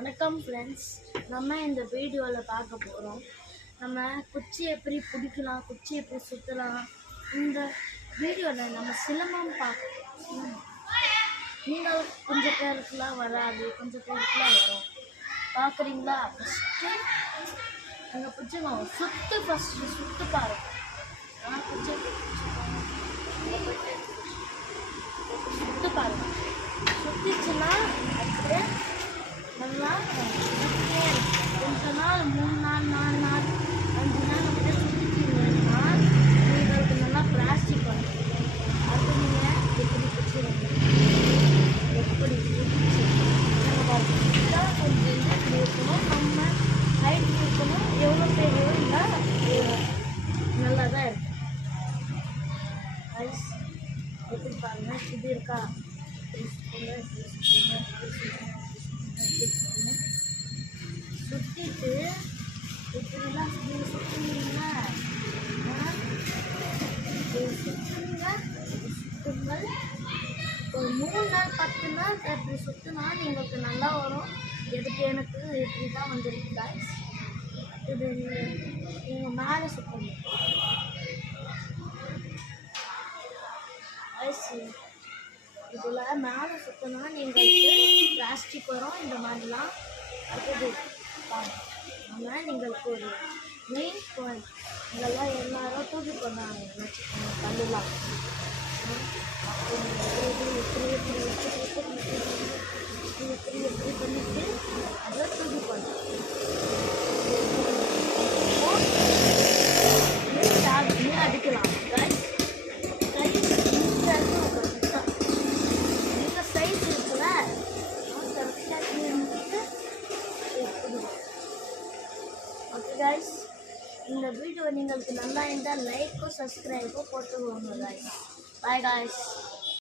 வணக்கம் ஃப்ரெண்ட்ஸ், நம்ம இந்த வீடியோவில் பார்க்க போகிறோம். நம்ம குச்சி எப்படி பிடிக்கலாம், குச்சி எப்படி சுற்றலாம். இந்த வீடியோவில் நம்ம சிலம்பம் பார்க்கலாம். நீங்கள் கொஞ்சம் பேருக்குலாம் வராது, கொஞ்சம் பேருக்குலாம் வரும். பார்க்குறீங்களா? ஃபஸ்ட்டு நாங்கள் பிடிச்சிக்கோங்க, ஃபஸ்ட்டு சுற்று பாருங்க. நான் குச்சி சுற்று பாருங்க. சுற்றிச்சுன்னா அப்படியே நல்லா கொஞ்ச நாள் 3 நாள் 4 நாள் 5 நாள் அப்படியே சுற்றிச்சிங்கன்னா உங்களுக்கு நல்லா பிளாஸ்டிக் வரும். அது நீங்கள் எப்படி பிடிச்சிருங்க, எப்படி பிடிச்சி கொஞ்சம் இப்படி இருக்கணும், நம்ம ஹைட் இருக்கணும். எவ்வளோ பெரிய இருந்தால் நல்லா தான் இருக்கும். ஐஸ் எப்படி பாருங்கள், இது இருக்கா சுற்றிட்டு இப்படிலாம் சுற்றுனீங்கன்னா சுற்றுங்கள். ஒரு 3 நாள் 10 நாள் இப்படி சுற்றினா നിങ്ങൾക്ക് நல்லா வரும். எனக்கு இப்படி தான் வந்துருக்கு காய்ஸ். இது நீங்கள் மேலே சுற்றணும். இதில் மேலே சுற்றினா நீங்கள் பிளாஸ்டிக் வரும் இந்த மாதிரிலாம். அடுத்தது நம்ம நீங்களுக்கு ஒரு மெயின் பாயிண்ட், இதெல்லாம் எல்லாரும் தூக்கி பண்ணாங்க வச்சுக்கோங்க. கல்லுலாம் எப்படி பண்ணிட்டு அதை தூக்கி பண்ண அடிக்கலாம். ஓகே காய்ஸ், இந்த வீடியோ உங்களுக்கு நல்லா இருந்தால் லைக்கும் சப்ஸ்கிரைபும் போட்டுக்கோங்க காய்ஸ். Bye guys.